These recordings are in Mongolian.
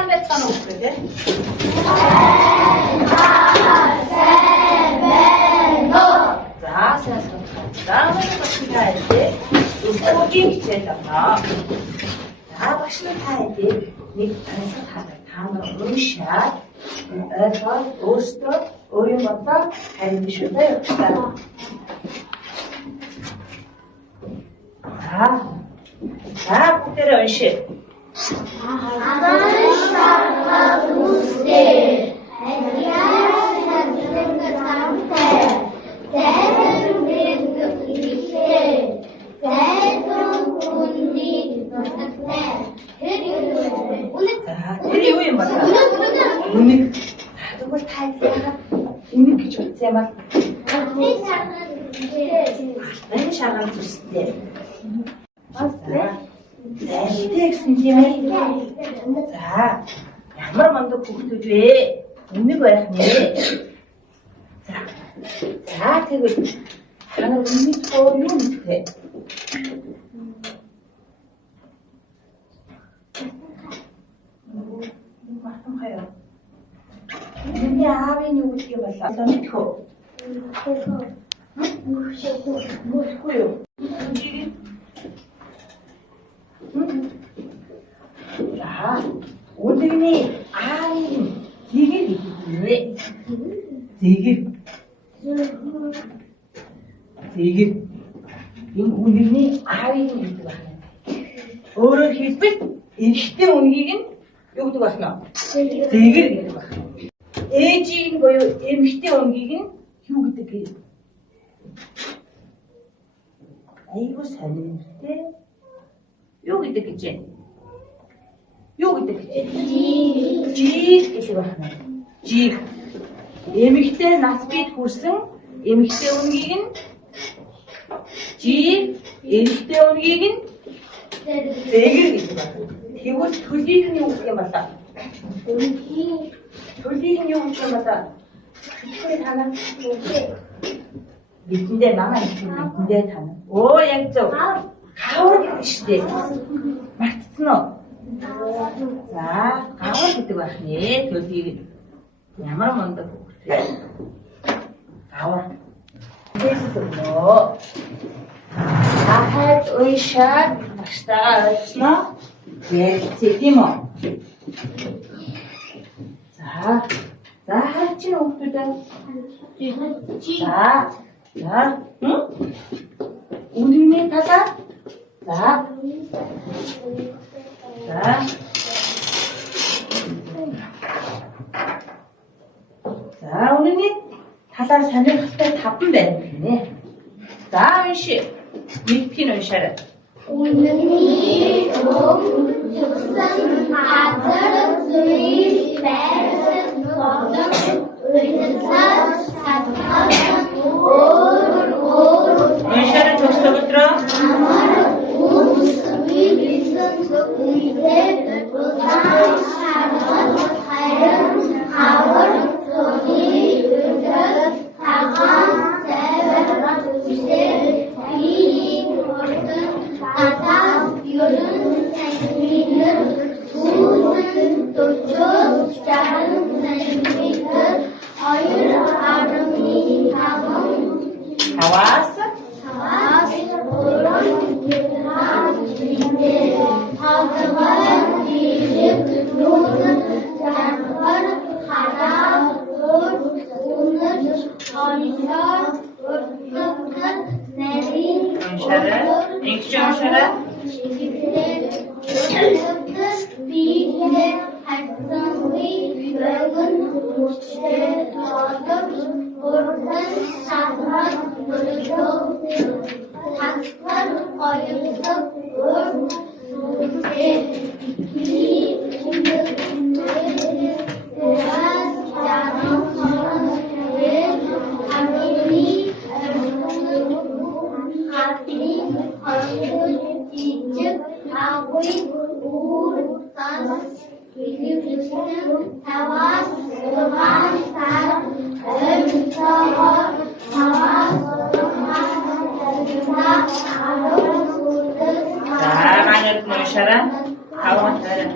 Сайн байцгаана уу гэх. За сайн байна. За манай багштай өстөгийн хичээл авнаа. За багштай таадаг нэг танилцах хаадаг. Та нар уншаад ойлгоод өөрсдөө өөрийн бодлоо харин шүтээ явуулсан. За бүгдээ уншъя. Тэр юу юм бэ? Үнэг. Тэгвэл та яагаад үнэг гэж утсан юм бэ? Энэ шаргал зүстэй. Тэгсэн юм ээ. За, ямар мундаг хүүхдүүд вэ? Үнэг байх нэ. За тэгвэл та нар үнэг тоо юу мэдвэ? Мартан хаяа. Миний аавын юу гэх юм болоо? Мэдхүү. Мэдхгүй юу? За, үнэний аавын зэгэр хэлээ. Зэгэр. Энэ үнэний аавын гэдэг байна. Өөрөөр хэлбэл эрэгтэй үнгийг нь юу гэдэг байна? Зэгэр гэдэг байна. Ээжийн буюу эмэгтэй үнгийг нь юу гэдэг вэ? Айгуу сонирхолтой. Юу гэдэг гэж байна? Юу гэдэг гэж байна? Жиг гэдэг байна. Жиг. Эмэгтэй нас бид хүрсэн эмэгтэй үнгийг нь жиг, эмэгтэй үнгийг нь зэгэр гэдэг байна. Тэгвэл төлийг нь юу гэх юм бол? Төлийг нь юу гэх юм бол? Хэлэхгүй танаа. Бидэндээ манай бидэндээ танаа. Оо яг зөв. Гавар гэдэг шүү дээ. Мартсан уу? За, гавар гэдэг байх нэ. Төлийг ямар мундаг хүүхдээ. Гавар. Тэсэлнөө. Ахад уушаад багштайгаа ойлсноо. Ярилцъя тийм үү? За хараач хүүхдүүдээ. За. Үнэний талаар. За, үнэний талаар сонирхолтой 5 байна гинэ. За, уншия. Нэгдгийг уншаарай. Үнэний зөвсөн газар зүйл байрал болон үнэтлээ сатхан уншаарай төстэй өдрөө. Mangat mo siya ra? Awan ka ra.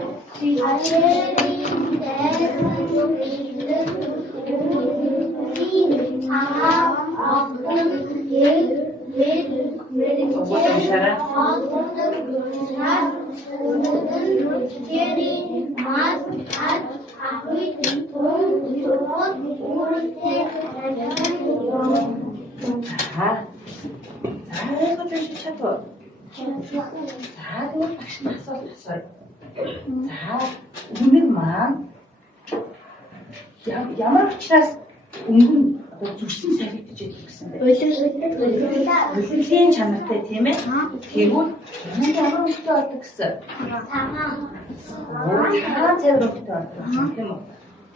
үнэн маань ямар учраас өнгөн зүрсэн салхидж идэх гэсэн бэ? Улирлын чанартай тийм ээ. Тэгвэл ямар өнгөтэй болдог гэсэн? Цагаан цайвар өнгөтэй болдог тийм үү?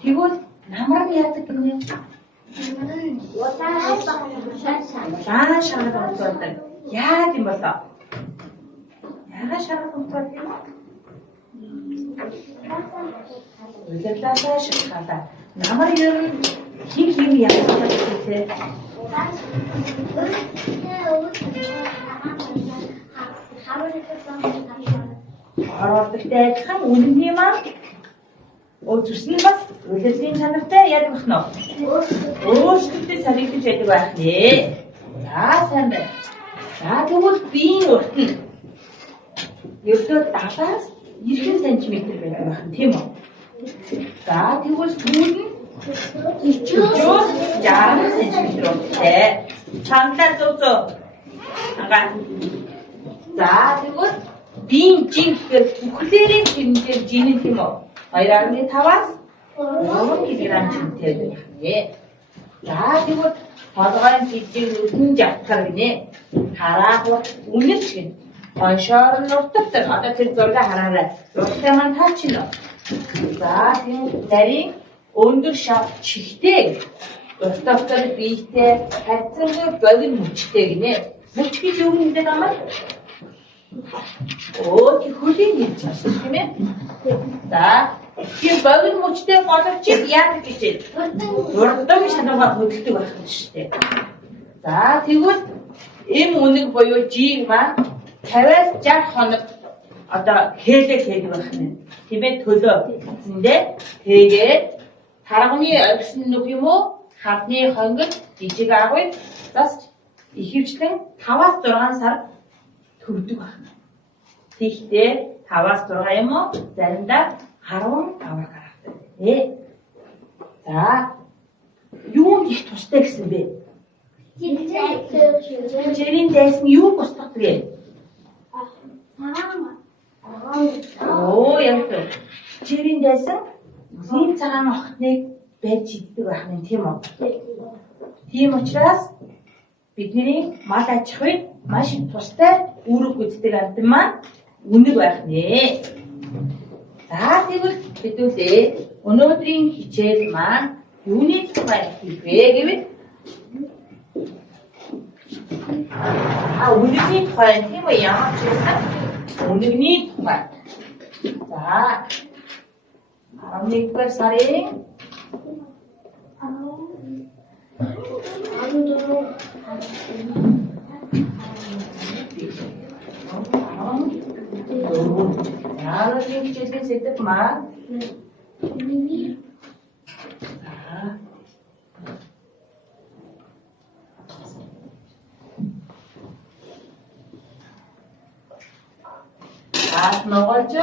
Тэгвэл намар нь яадаг гэнэ? Улаан шаргал өнгөтэй болдог. Яа гэм болоо? Яагаад шаргал өнгөтэй болдог юм? Улирлаасаа шаргалаа. Намар ер нь хин яах вэ? Оролдогтой адилхан үнэн юм аа. Зүрсэн нь бас улирлын чанартай яадаг бах нь вэ? Өөрсдөө салхидж байдаг байх нэ. За сайн байна. За тэгвэл биеийн урт нь ердөө 70-аас 90 см байдаг байх нь тийм үү? За тэгвэл сүүл нь 40-60 см урттай. Чангалаа зөв. Агаа. За тэгвэл биеийн жин гэхээр бүхлээрийн хэмжээр жин юм уу? 2.5-аас 3 кг жинтэй байх нэ. За тэгвэл толгойн жижиг нүдэн жавхар гинэ. Хараагуул үнэлж гин. Оншоор нуртдаг. Одоо тэр зургийг хараарай. Урттай маань таачна. За тийм нарийн өндөр шав чихтэй. Урттайгаар биетэй хайцангуй богино мөчтэй гинэ. Мөч гэж юу гэдэг юм бэ? Тий хөлийн гэж байна тийм ээ. За тийм богино мөчтэй боловч яадаг гэж байна? Урдам шанаагаар хөдөлдөг байх юм шүү дээ. За тэгвэл эм үнэг буюу жиг маань 50-аас 60 хоног одоо хээлэг байх нь. Тийм ээ төлөө эзэндээ тэгээд тарганы оргисон нүх юм уу? Хадны хонгод жижиг агуй засч ихэвчлэн 5-аас 6 сар төрдөг байна. Тэгэхдээ 5-аас 6 юм уу? Заримдаа 15 гарахтай. За юу их тустай гэсэн бэ? Жирийн дайс нь юу босдог вэ? Яг зөв. Жирийн дайс нь зин цагаан охтныг байж иддэг байх нь тийм үү? Тийм учраас бидний мал аж ахуйд маш тустай үүрэг гүйцэтгэх амьтан маань үнэг байх нэ. За тэгвэл хэдүүлээ өнөөдрийн хичээл маань юуны тухай хэлвэ гэвэл үнэгний тухай тийм үү? Ямар ч байсан үнэгний тухай. За 11-р сарын 14 хичээлийн сэдэв маань Монгolч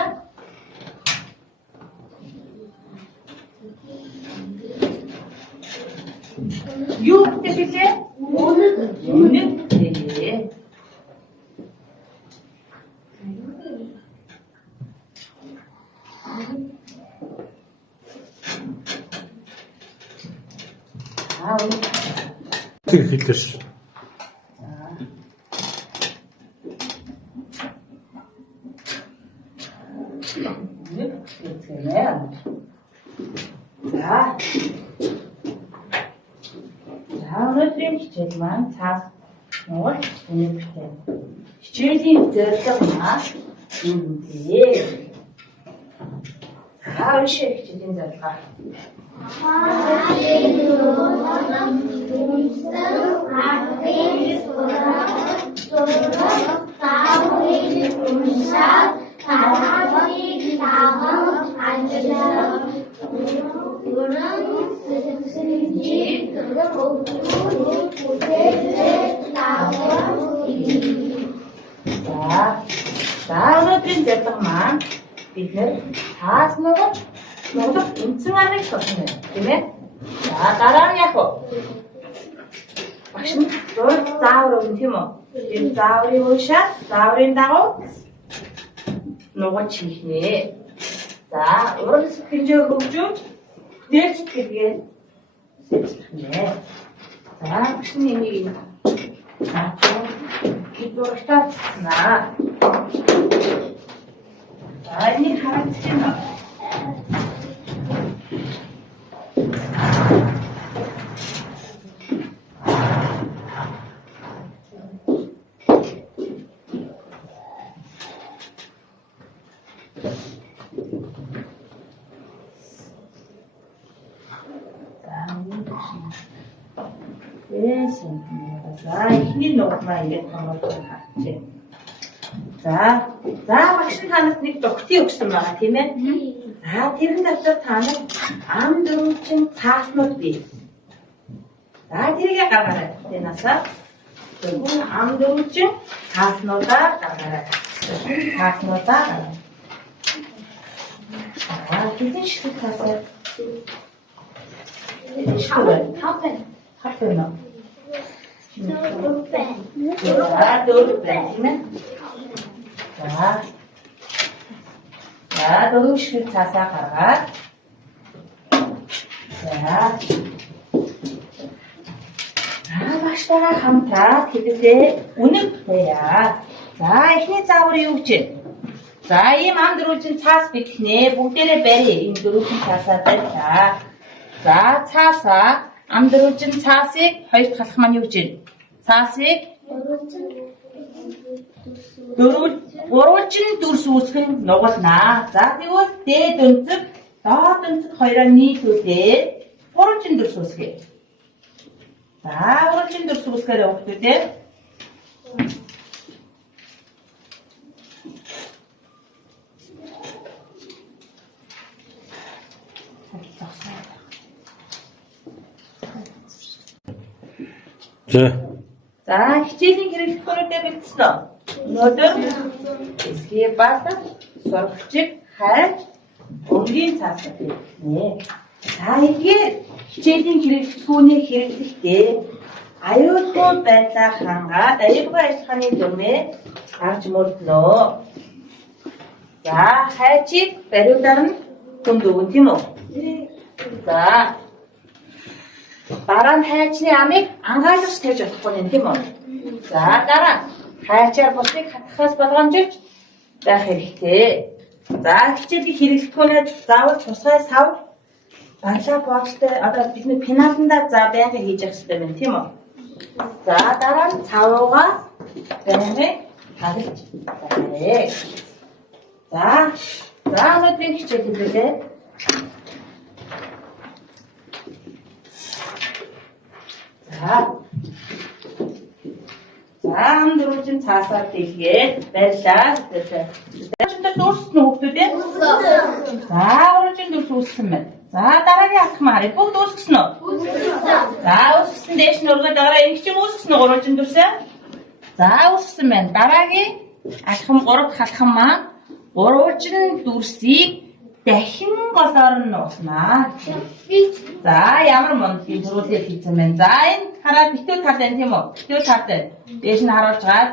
юу гэдэг вэ? Үнэг гэдэг. Тэр хэлдэж. Өнөөдрийн хичээл маань цаас Монгол үнэтэй. Хичээлийн зорилго маань юу вэ? Хаашаа хичээлийн зорилго? За өнөөдрийн зорилго маань бид нэр цаас нугалах үндсэн аргыг сурах юм тийм ээ. За дараа нь яг багш нь заавар өгнө тийм үү? Энэ зааврыг уушаад зааврын дагуу нугалж хийх нэ. За уран сэтгэлээ хөгжүүлж дээр сэтгэлгээ сэтгэх нэ. За багш нь энийг идуртаа цэцнаа. За энийг харагдаж байна. За ихний нугмаа ингээд хамгаалж харчих. За багш танад нэг докти өгсөн байгаа тийм ээ. За тэрэн дотор та нар ам дөрвөлжин цааснууд бий. За тэрийг гаргаарай. Тэнасаа тэгвэл ам дөрвөлжин цааснуудаа гаргаарай. Цааснуудаа гаргаарай. Хэдэн шиг цаасаа? Хапэн. Дөрвөн тийм ээ. За дөрвөн шиг цаасаа гаргаад. Багштайгаа хамтраад хэдүүлээ үнэн бая. За эхний заавар юу гэж вэ? За ийм ам дөрвөлжин цаас бидлэнэ. Бүгдээрээ барья. Энэ дөрвөн цаасаа барьлаа. За цаасаа ам дөрвөлжин цаасыг хоёрт халах маань юу гэж вэ? Цаасыг гурвалжин дүрс үүсгэн нугалнаа. За тэгвэл дээд өнцөг, доод өнцөг хоёроо нийлүүлээд гурвалжин дүрс үүсгэе. За гурвалжин дүрс үүсгээрэй хүүхдүүдээ. За хичээлийн хэрэглэгчүүдэд бэлдсэн үү? Өнөөдөр эсхий бата сурагчид хайж өнгийн цаасаа бэлдэнэ. За ихээр хичээлийн хэрэглэгчүүний хэрэглэхдээ аюулгүй байдлаа хангаад аюулгүй ажиллагааны дүрмээ гарч мөрднөө. За хайчийг бариулаар нь хүнд өгөн тийм үү? За дараа нь хайчны амыг ангаалж тавьж болохгүй юм тийм үү? За дараа хайчаар бусдыг хатгахаас болгоомжиж байх хэрэгтэй. За хичээлийн хэрэглэгчүүдэд заавал тусгай сав банлаа боолтой одоо бидний пеналтанда за байнга хийж явах хэрэгтэй байна тийм үү? За дараа нь цавуугаа байнга хагалж байна. За өнөөдрийн хичээл хэлээ. За ам дөрвөлжин цаасаа дэлгээд барьлаа. Дөрвөлжиндээ дүүрсэн хүүхдүүд ээ. За дөрвөлжин дүүрс үүссэн байна. За дараагийн алхам харъя. Бүгд үүсгэсэн үү? За үүсгэсэн дээш нь өргөд дараа энэ чинь үүсгэсэн үү дөрвөлжин дүүрсээ? За үүсгэсэн байна. Дараагийн алхам 3 дахь алхам маань дөрвөлжин дүүрсийг дахин голоор нь нуугнаа. За ямар монголын төрүүлээ хийсэн байна. За энэ хараад битүү тал байна тийм үү? Битүү тал байна. Дээш нь харуулж гаад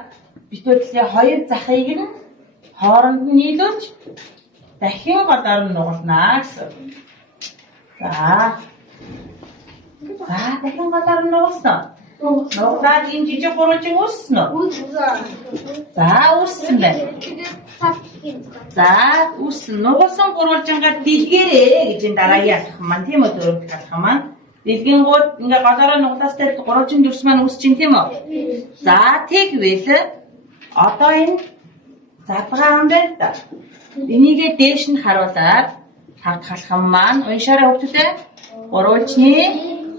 битүү талын хоёр захыг нь хооронд нь нийлүүлж дахин голоор нь нугалнаа гэсэн. За дахин голоор нь нугалсан. Нуглаад энэ жижиг гурвалжин үүссэн үү? За үүссэн байна. За үүссэн. Нугалсан гурвалжингаа дэлгээрээ гэж энэ дараагийн алхам маань тийм үү? Дөрөв дахь алхам маань. Дэлгэнгууд ингээ голоороо нуглаас дээр гурвалжин дүрс маань үүсэж чинь тийм үү? За тэгвэл одоо энэ задгаа ам байна да. Энийгээ дээш нь харуулаад хагт алхам маань уншаарай хүүхдүүдээ. Гурвалжны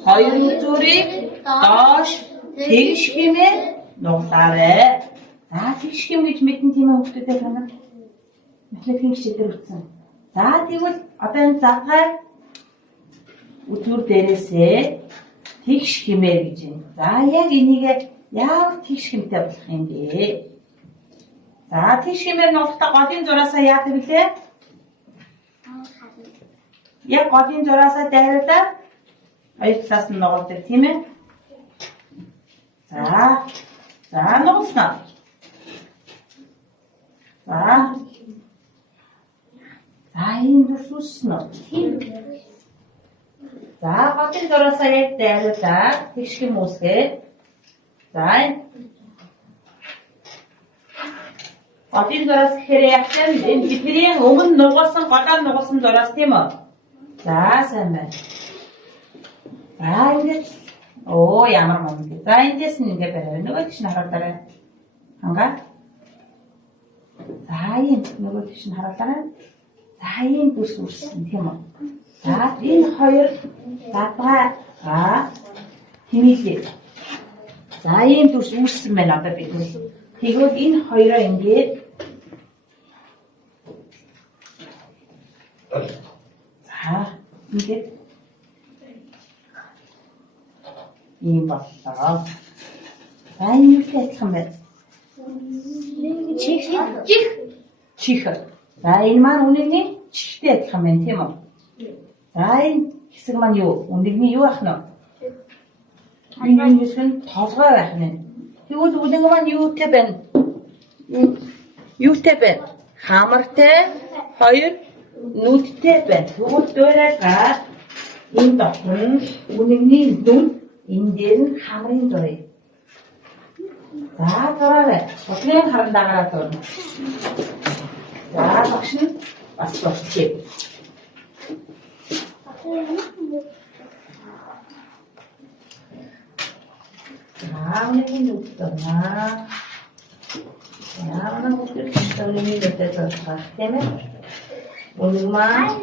хоёр үзүүрийг доош тэгш хэмээн нуглаарай. За тэгш хэм гэж мэдэн тийм ээ хүүхдүүдээ танаа. Математикийн хичээлээр утсан. За тэгвэл одоо энэ задгаа үзүүр дээрээсээ тэгш хэмээр гэж юм. За яг энийг яав тэгш хэмтэй болох юм бэ? За, тийш хэмээр нуухдаа голын зураасаа яадаг вүлээ? Яг голын зураасаа дайраад хоёр талаас нь нугалдаг тийм ээ? За, нугалснаа. За, ийм дүрс үүссэн үү? За, голын зураасаа яг дайраад тийш хэм үүсгээ. За, голын зураас гэхээр яг энэ бидний өмнө нугалсан, голоор нугалсан зураас тийм үү? За, сайн байна. За, ингэж ямар мөн гэ. За, эндээс нь ингэ барай. Нөгөө тийш нь харуулаарай. Хангаа. За, ийм нөгөө тийш нь харуулаарай. За, ийм бүс үрсэн тийм үү? За, энэ хоёр задгаа хэмээлээ. За, ийм бүс үрсэн байна одоо бид. Тэгвэл энэ хоёроо ингээд ингээд ийм боллоо. За, энэ юу адилхан байна? Чих. За, энэ маань үнэний чихтэй адилхан байна тийм үү? За, энэ хэсэг маань юу? Үнэний юу ах нь? Энэ хэсэг нь толгой байх нь. Тэгвэл үнэн маань юутай байна? Юутай байна? Хамартай, хоёр нүдтэй байна. Тэгвэл дуурайгаа энэ дотор нь үнэний дүн, энэ дээр нь хамрын зураг. За, зураарай. Бодлын харандаагаар зурна. За, багш нь бас болчихъя. Үнэний нүд байна. Яна бүтэл үнэний нүдтэй зурах тийм ээ? Үнэн маань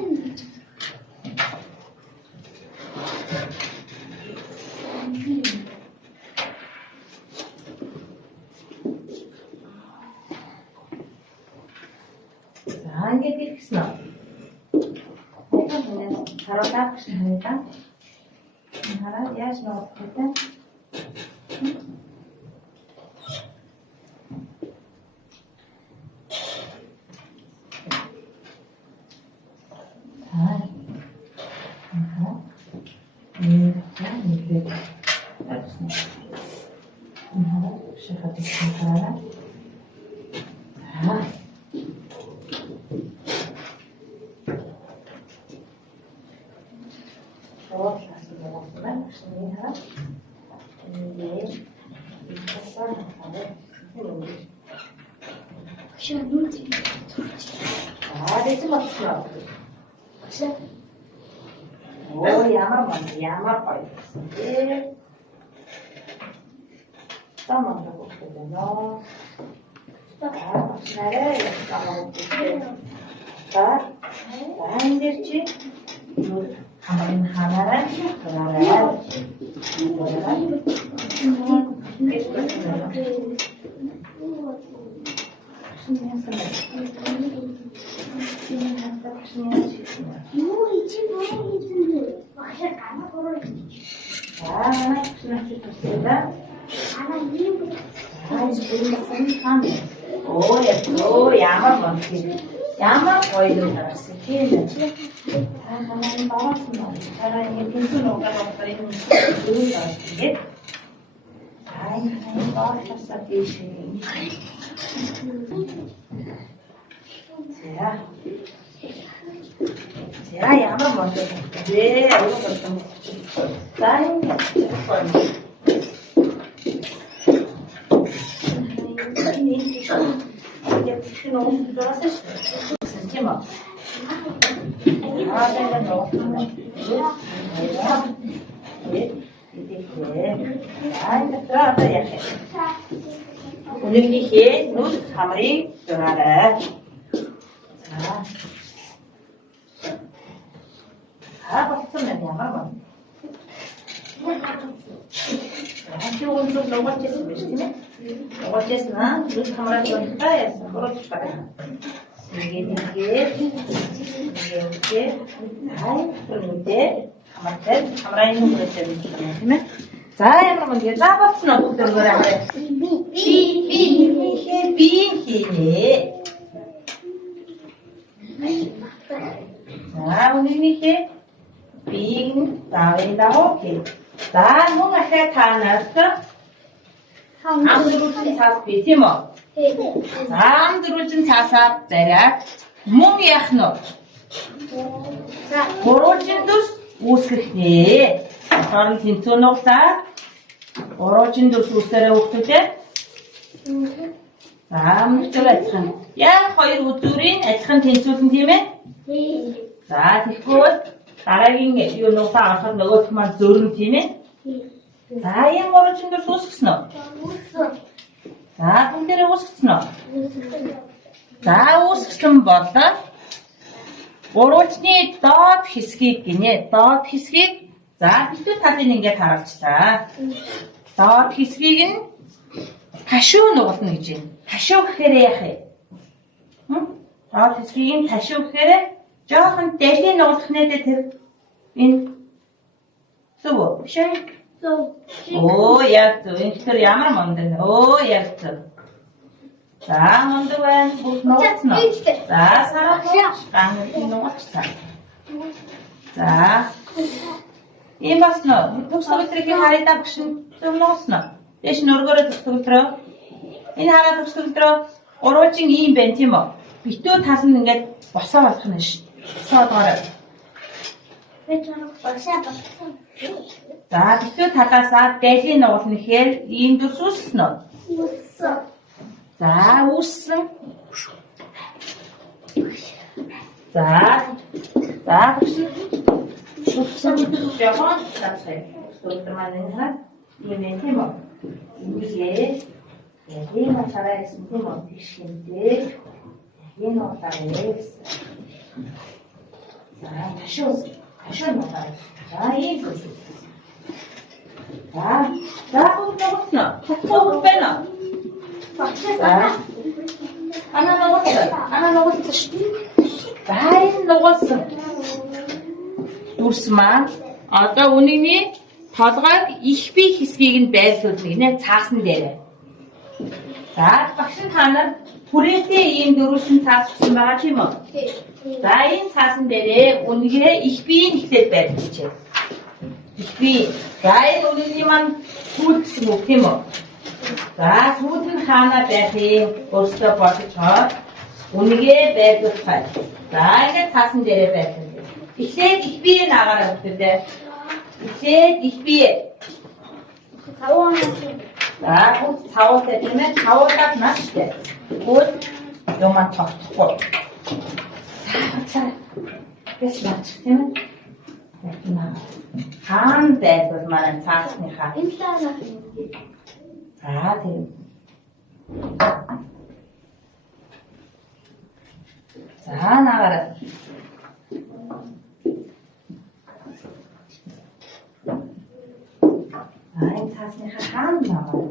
ингээд хэлсэн үү? Хараа гэж хэлсэн. Хараа яаж ногох вэ? Ямар гоё. Тамаа гоо нөө. Нарай энэ чи хамын ханараа ямар монти. Ямар гоё юм тарсан тийм ээ. Манай баасан байна. Хараа ингэ тэнцэн угаалаа барин юу байна. Энэ баасаа тийш. За ямар монти. Аюу болсон. За энэ үнэнийхээ нүд хамрыг зураарай. За болцсон байна ямар байна. Чи өндөр нугалжсэн биш тийм ээ? Нугалжсэн аа нүд хамраа зурхаа яасан. Хурц байна. Ингээд хай нүдээ хамраа нүдтэй тийм ээ? За ямар мөн за бодсон уу бүгдээрээ харъя. Би хийнэ. За үнэнийхээ бийг заавал окей. За мөн ахаа танаас амдруулсан цаас би тийм үү? За амдруулсан цаасаа зараад мөн яах нь вэ? Гурван дэс үүсгэх нэ. Харин тэнцүү нугасаад гурван дэс үүсгээрээ өгтөдөө. За мөрчөө адилхан. Яг хоёр үзүүрийн адилхан тэнцүүлэн тийм ээ? За тэгвэл дараагийн юу нугасаа авахад нөгөөх маань зөрөн тийм ээ? За энэ гурван дэс үүсгэсэн үү? За бүгдээрээ үүсгэсэн үү? За үүсгэсэн болоо гурвалжны доод хэсгийг гинэ. Доод хэсгийг за битүү талын ингээд харуулчлаа. Доод хэсгийг нь хашуу нугална гэж байна. Хашуу гэхээр яах вэ? Доод хэсгийг нь хашуу гэхээр жоохон дэлхийн нугалах нэ тэр энэ зөв биш үү? Оо яг зөв. Энэ тэр ямар мундаг. Оо яг зөв. За мундаг байна. Бүх нууцна. За сараа гангийн нууцтай. За ийм басна. Төгсгөлтрийг харайда багшин зөв нууцна. Дэш нөргөөрөө төгсгөлтрөө. Энэ хараа төгсгөлтрөө гурвалжин ийм байна тийм үү? Битүү тал нь ингээд босоо болох нь ш. Босоодгоор. За битүү талаасаа дэлхийн нугална гэхээр ийм дүрс үүссэн үү? Үүссэн. За үүссэн. За үүссэн жоохон тавтай. Столтер маань хаа ийм тийм үү? Үүсээ. Яг энэ царай гэсэн тийм үү? Тишгэнтэй. Энэ утгаараа. За хашуу нугаа. За ийм үү? За бүгд нугасна. Байна. Ана нугалсан шүү. Байн нугалсан. Дүрс маань одоо үнэний толгойг их бие хэсгийг нь байлуулна гинэ цаасан дээр. За багш та нар хүрээтэй ийм дөрвөлжин цаас өгсөн байгаа тийм үү? За энэ цаасан дээрээ үнэгээ их биеийн ихтэй байлуулж байна. Их бие. За энэ үнэний маань сүүл гэсэн үг тийм үү? За сүүл нь хаана байх юм? Өөртөө бодож хоо. Үнэгээ байлуулах. За ингээд цаасан дээрээ байлуулна. Эхлээд их бие наагаараа өгдөө. Эхлээд их бие. За бүгд цаавуултай тийм ээ. Цаавуулаад нааштай. Бүгд юмаа тогтохгүй. За яс бач тийм ээ. Хаан байлбал манай цаасныхаа. За тийм. За наагаараа. Ай цаасныхаа хаан наагаа.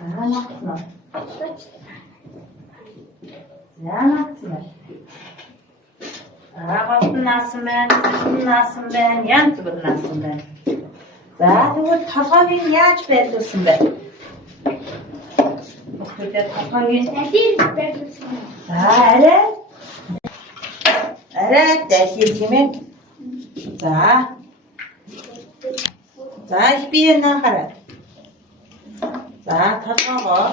Наацна. Наацна. Наасан байна. Янз бүр наасан байна. За тэгвэл толгойг нь яаж байлуулсан бэ? Бүгдээ толгойг нь байлуулсан. За арай дэлхийн тийм ээ. За их бие нахараа. За толгоогоо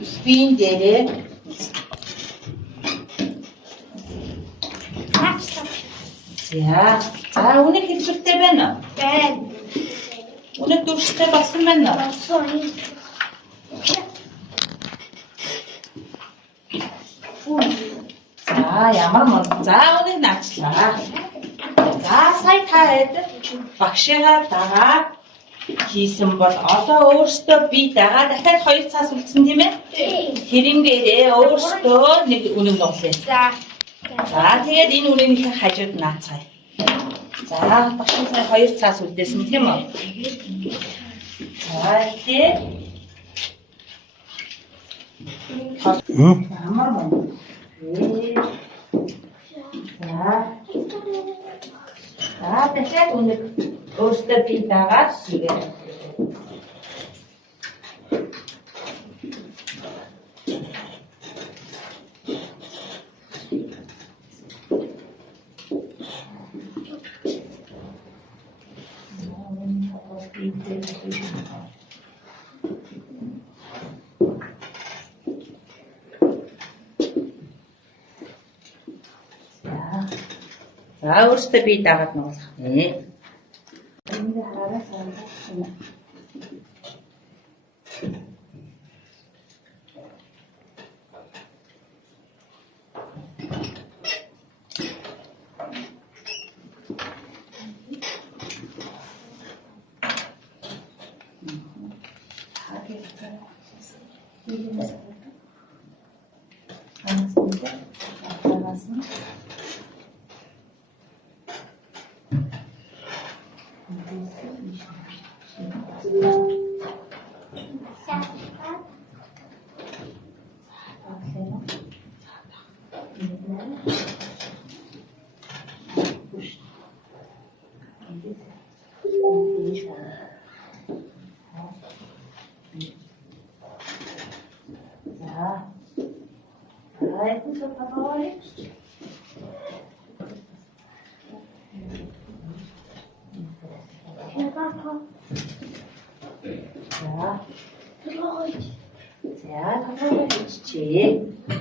их биеийн дээрээ за үнэ хэлбэртэй байна уу? Байна. Үнэ дүрстэй болсон байна уу? Болсон. За ямар мод. За үнэ наачлаа. За сая та хэд багшигаа дагаад хийсэн бол одоо өөртөө би дагаа дахиад 2 цаас үлдсэн тийм ээ? Тэрнгээрээ өөртөө нэг үнэн нуглаа. За тэгээд энэ үнэнийхээ хажууд наацгаая. За багш сая 2 цаас үлдээсэн тийм үү? За тэгээд ямар мөн. дахиад өнөг өөртөө бий дагаад хийгээ. За өөртөө бий дагаад нуулах нэ. Энд хараа сарна.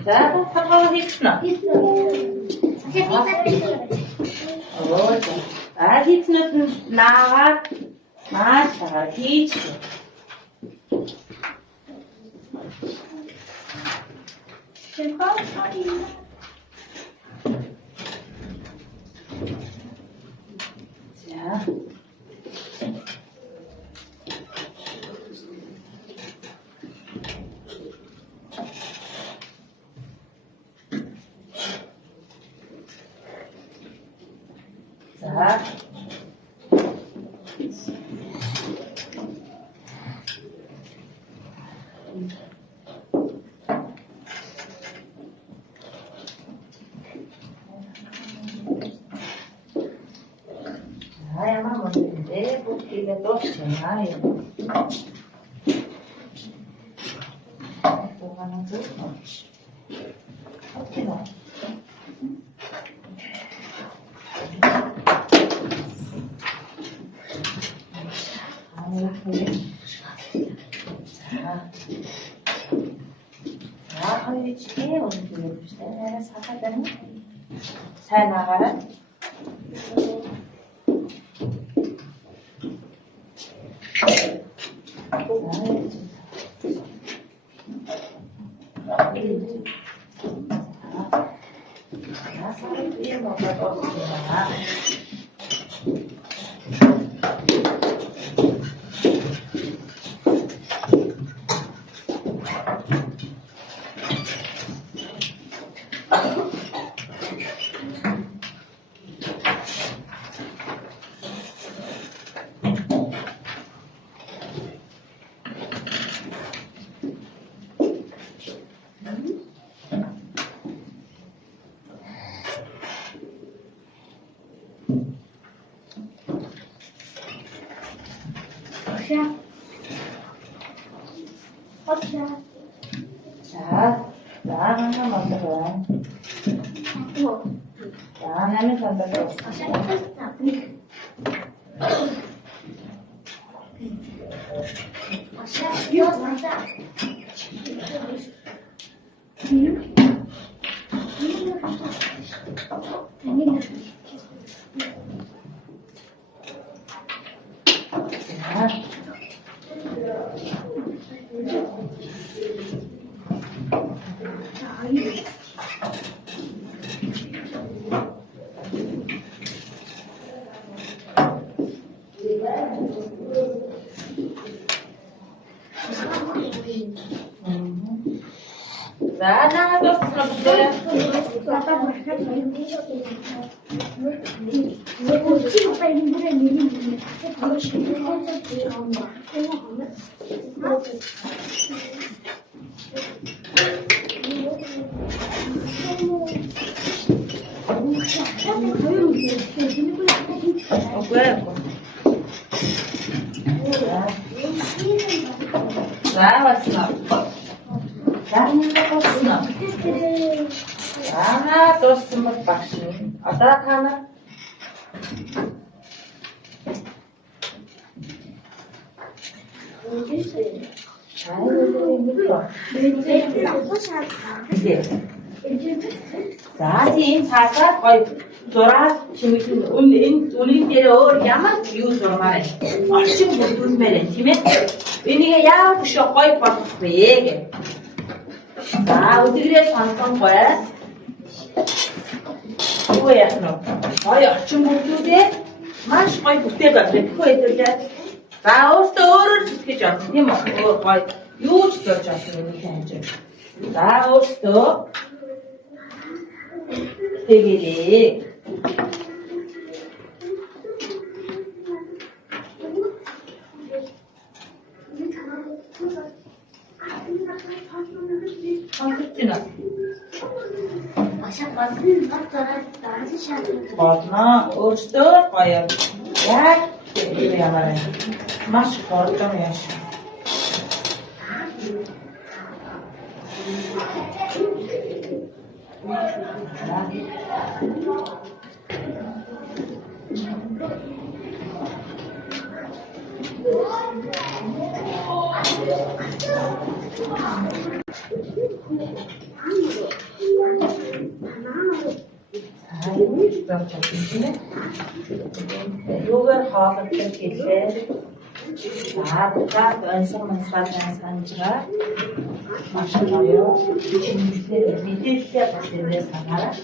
За, толгоо хийсэн үү? Хийснүүд нь наагаад маш цагаар хийж. Сайн агаараа. 뭐야? 자, 왔어. 자, 왔어. 자, 또 스무 박스. 어디다 하나? За тийм цаасаа гоё зураг чимэгэн үнийн дээр өөр ямар юу зурмаар байна. Орчин бүрдүүлмээр байна тийм ээ. Энийг яав биш гоё болгох вэ гэх. За өдөрөө сонсон гоё. Юу яах нь вэ? Гоё орчин бүрдүүлээ. Маш гоё бүтээл байна. Тэгэхгүй хэвлээ. За өөртөө өөрөөр зүтгэж авах тийм үү? Өөр гоё юу ч зорж авах юм хэмжээ. За өөртөө тэгээрээ. Хангалтна. Болно. Өөртөө гоё. Яг тийм ямар маш гоё яаш. Юугаар хоолойтой хэлээ. За бүгд онсон мансгаалаа санджгаа. Маш гоё. Мэдээлэлээ бас энэ санаарай.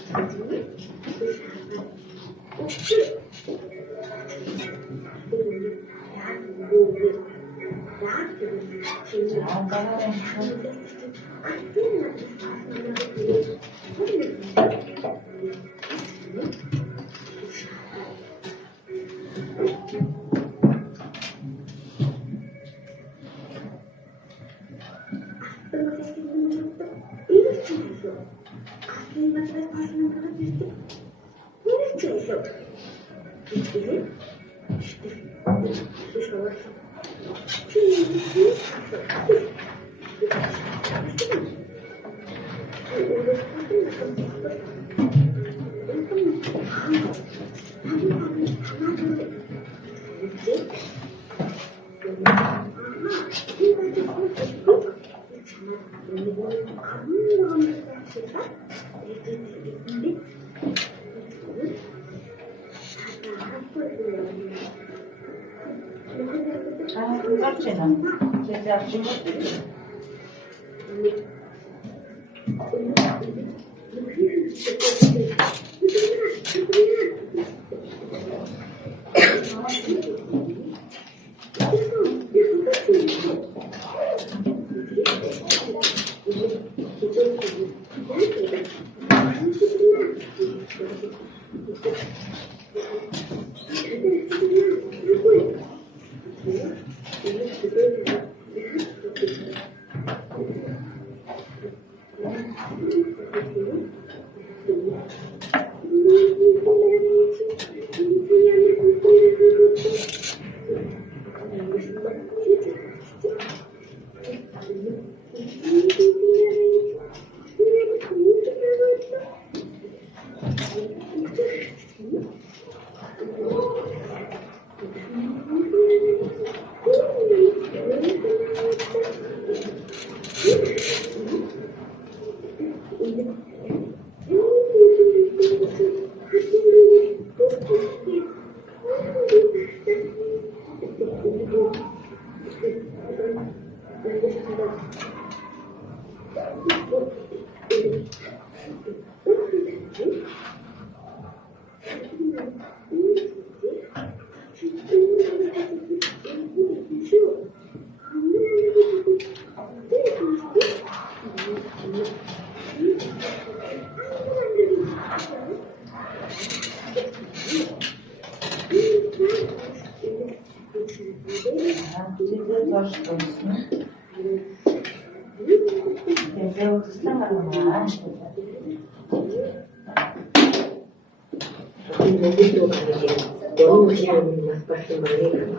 Гурван нас басан баярыг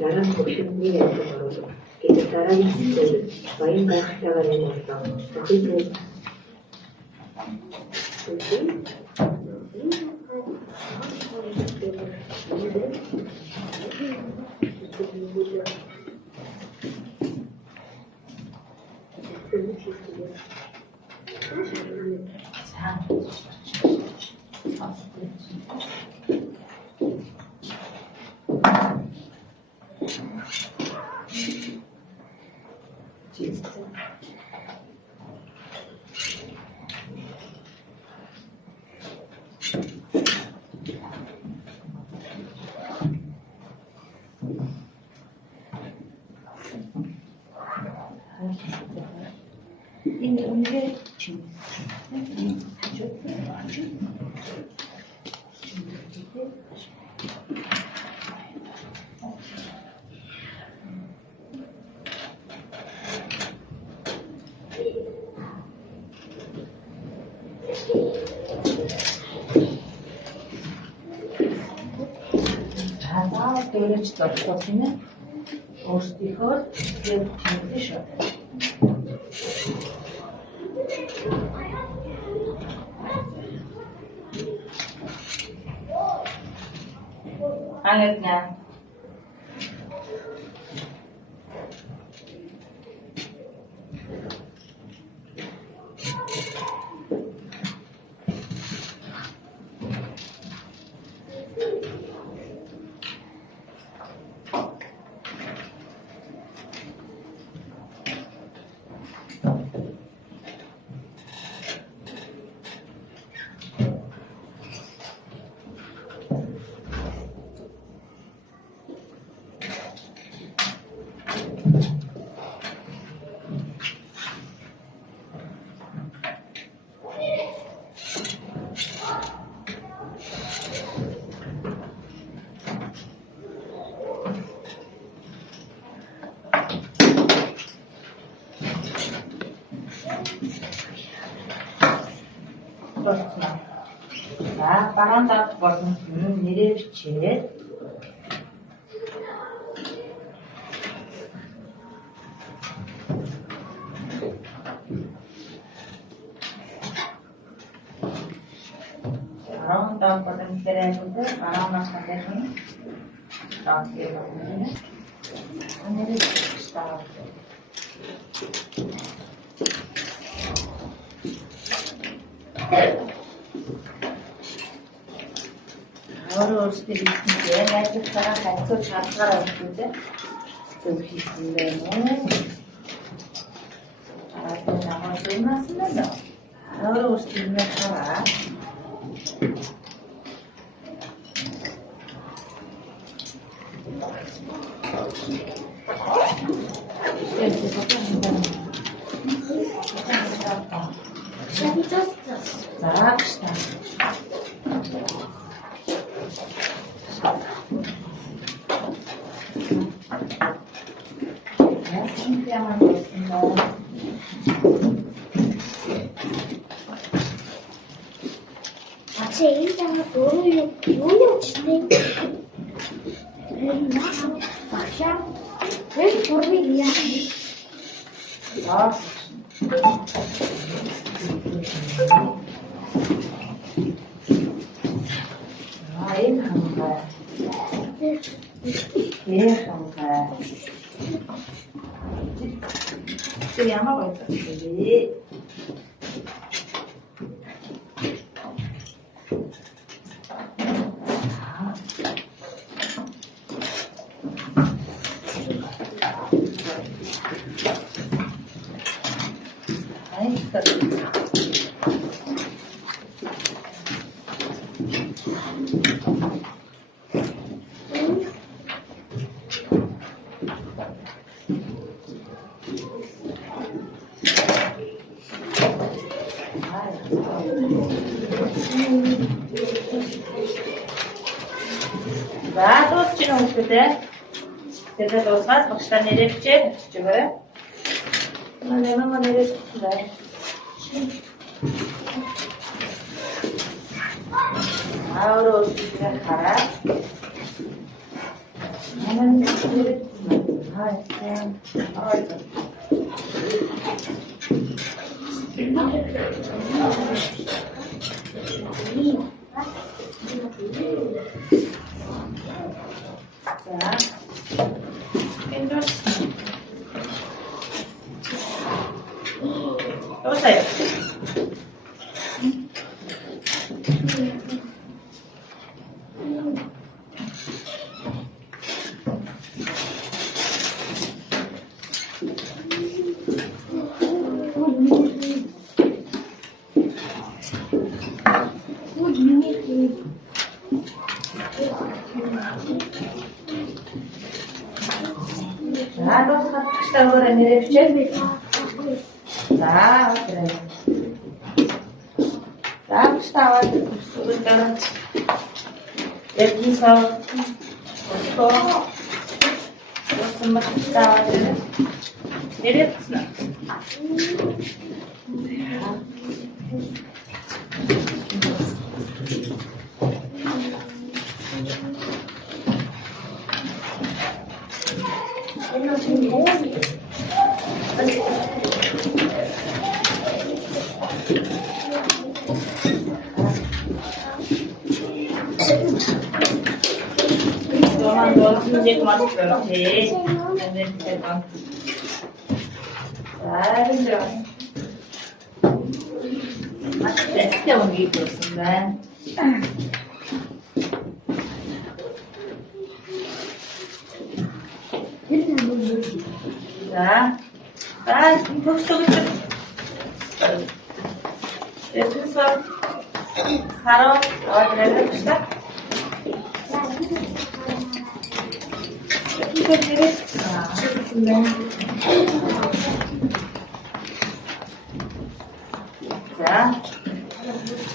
дараа нь хөшөлтний явдлыг оруулав. Гэтэл дараагийн хэсгээр баян гайхалтайгаар энэ болов. Охид ini unge chim дөрөж тогтоох юм ээ. Өөрсдийнхөө зөв чимээ шүү. Ангетна. За, бараандаа болон нэрээ бичээд бараандаа болон нэрээ бараандаа хадгалсан таасгий байна. Нэрээ стаат. Өөрөөсөө хийхдээ найзтайгаа хацууч хадгалаад өгдөө. Зөв хийсэн байх уу? Аа намайг дуунаас нь л. Өөрөөсөө юм хараа. 제일 장을 요요치네. 마샤. 왜 돌리냐? 아. 아이 한가. 예 한가. 저기 하고 있었지. За дуусчихна хүмүүстэй. Тэгээд дуусгаад багштай нэрээ бичээд авчиж өгөөрэй. Манай нэрээ бичсэн. Ауруу үсгээр хараа. 하나님 하여튼 자, 여보세요. 자, 너 사탕 그래 내려주지? 자, 그래. 자, вставай. Сюда. 여기서 또 무슨 말 вставай. 내렸어. 너만 힘들 것 같아. 잘 힘들어. 맛있대. 진짜 오늘 입었습니다. 자, 복수부터. 그래서 사러 나와드려봅시다. 이거를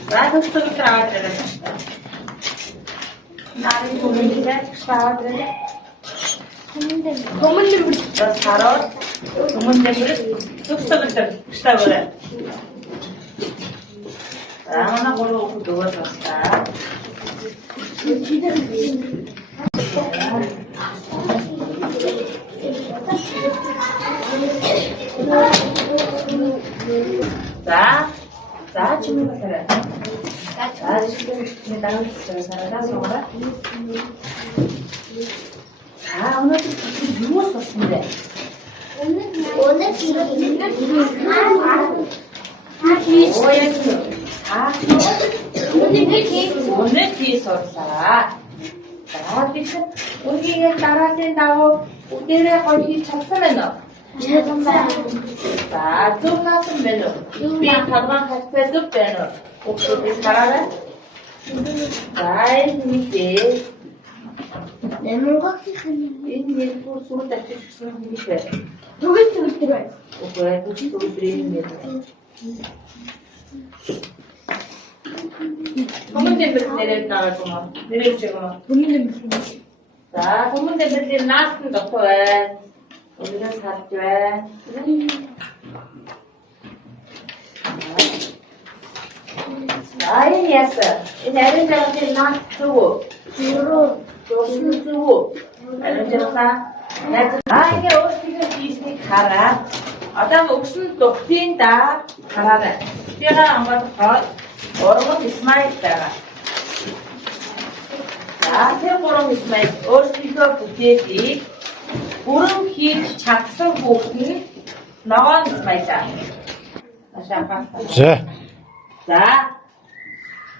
자, 복수부터 나와드려봅시다. 나를 보내기를 나와드려. 도문대부터 사러 도문대부를 복수부터 시작을 자, 하나 걸어오고 누워줬다. 자, 주문을 그래. 자, 지금 나가서 살아라, 속아라. 자, 오늘 누구 썼는데? 오늘 지금 오늘 뒤에서 자, 지금 우리가 따라된다고 우리를 거기 잡으면 자, 좀 나서면 비 가만 할때도 빼는 옥수수 살아라. 자, 이제 레몬 꽉찍하니 이제 또 소리 다 주시는 게 도깃도깃 들어요. 그래, 또 드리는 고문대들 내려나가지만 내려주지만 자, 고문대들 나왔던 거 왜? 우리가 샀죠? 자, 이 했어. 이 내려자한테 놔두고 술 주고 내려자가 이게 오스피가 비슷히 가라. 어떤 옥순 또 뛴다 가라네. 뛰어나 안 가도 얼음은 비스마있다가 자, 태우보름 비스마있 오스피가 부티에기 보름 길 작성곡은 나와 비스마있다. 다시 한번 자,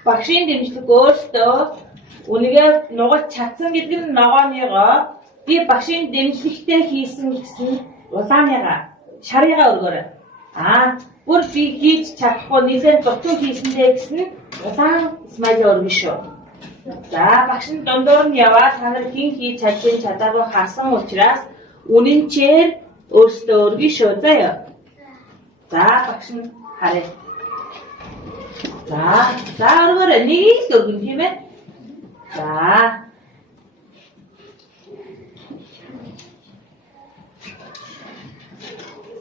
박신 демжлэг өөртөө үнэхээр нугад чадсан гэдэг нь ногооныгоо би багшийн дэмжлэгтэй хийсэн гэсэн улааныгаа шарыгаа өргөөрэй. Бүр би хийж чадахгүй нэлээд дутуу хийсэндээ гэсэн улаан смайль өргөн шүү. За, багш нь дондоор нь яваад та нар хэн хийж чадаагүй харсан учраас үнэнчээр өөртөө өргөн шүү заяа. За, багш нь харъя. За, өргөөрэй. Нэг л өргөн тийм ээ.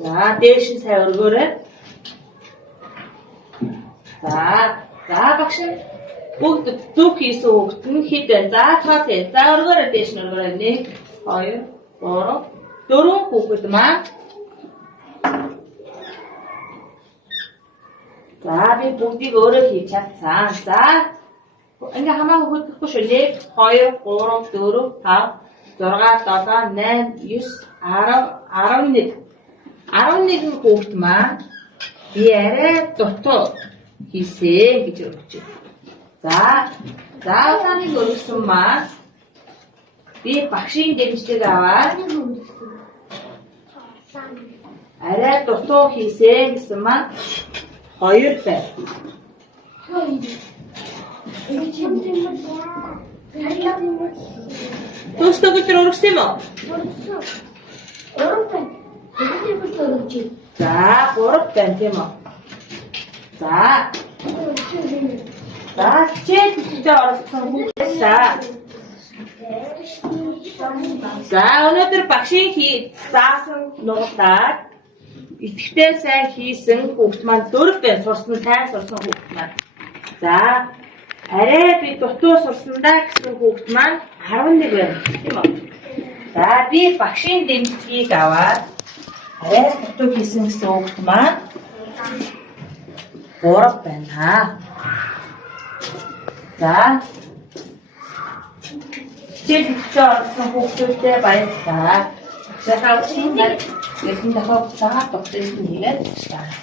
자, дээш нь сайн өргөөрэй. За, багш нь Бүгд зүг хийсэн хүүхэд нь хэд вэ? За тооцоо. За өргөөрөө дээш нь өргөөрөө 1 2 3 4 хүүхэд маань. За би бүгдийг өөрөө хийж чадсан. За ингээ хамаагүй хөдлөхгүй шүү. 1 2 3 4 5 6 7 8 9 10 11 хүүхэд маань би арай дутуу хийсэн гэж өгч байна. За тааны өргөсөн маань би багшийн дэмжлэг аваад арай дутуу хийсэн гэсэн маань 2 байна. Төгсдөө өдөр өргөсөн юм уу? За 3 байна тийм үү? За хичээлдээ оролцсон хүмүүс за өнөөдөр багшийн заасан нууцаар идэвхтэй сайн хийсэн хүүхэд маань 4 байна. Сурсан сайн сурсан хүүхэд маань. За арай би дутуу сурсандаа гэсэн хүүхэд маань 11 байна тийм үү? За би багшийн дэмжлэгийг аваад арай дутуу хийсэн гэсэн хүүхэд маань 3 байна. За хичээлдээ орсон хүүхдүүдтэй баярлалаа. Захаа шинээр нэгэн дахин цагаат тогтсон хийгээд байна.